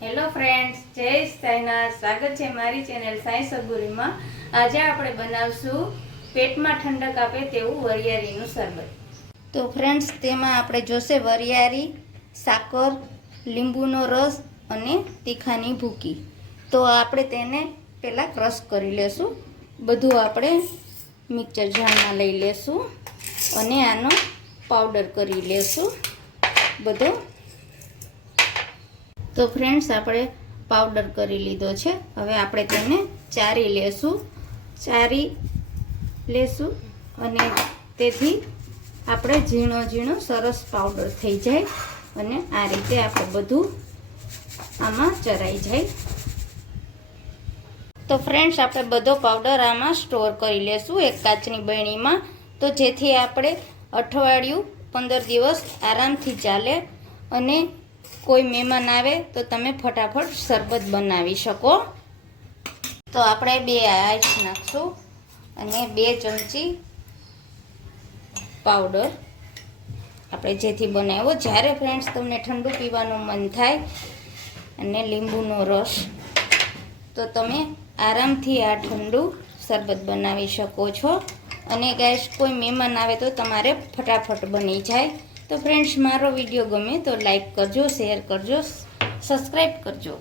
Hello friends, જય સાંઈનાથ. સ્વાગત છે મારી ચેનલ સાંઈ સગુરીમાં. આજે આપણે બનાવશું પેટમાં ઠંડક આપે તેવું વરિયાળીનું શરબત. તો ફ્રેન્ડ્સ, તેમાં આપણે જોશે વરિયાળી, સાકર, લીંબુનો રસ અને તીખાની ભૂકી. તો આપણે તેને પહેલાં ક્રશ કરી લેશું. બધું આપણે મિક્સર જારમાં લઈ લેશું અને આનો પાવડર કરી લેશું બધો. તો ફ્રેન્ડ્સ, આપણે પાવડર કરી લીધો છે. હવે આપણે તેને ચારી લેશું અને તેથી આપણે ઝીણો ઝીણો સરસ પાવડર થઈ જાય અને આ રીતે આપણે બધું આમાં ચરાઈ જાય. તો ફ્રેન્ડ્સ, આપણે બધો પાવડર આમાં સ્ટોર કરી લેશું એક કાચની બરણીમાં, તો જેથી આપણે અઠવાડિયું 15 દિવસ આરામથી ચાલે અને કોઈ મહેમાન આવે તો તમે ફટાફટ શરબત બનાવી શકો. તો આપણે 2 આઈસ નાખશું અને 2 ચમચી પાવડર આપણે જેથી બનાવ્યો. જ્યારે ફ્રેન્ડ્સ તમને ઠંડુ પીવાનું મન થાય અને લીંબુનો રસ, તો તમે આરામથી આ ઠંડુ શરબત બનાવી શકો છો અને ગાઈસ કોઈ મહેમાન આવે તો તમારે ફટાફટ બની જાય. તો ફ્રેન્ડ્સ, મારો વિડીયો ગમે તો લાઈક કરજો, શેર કરજો, સબસ્ક્રાઈબ કરજો.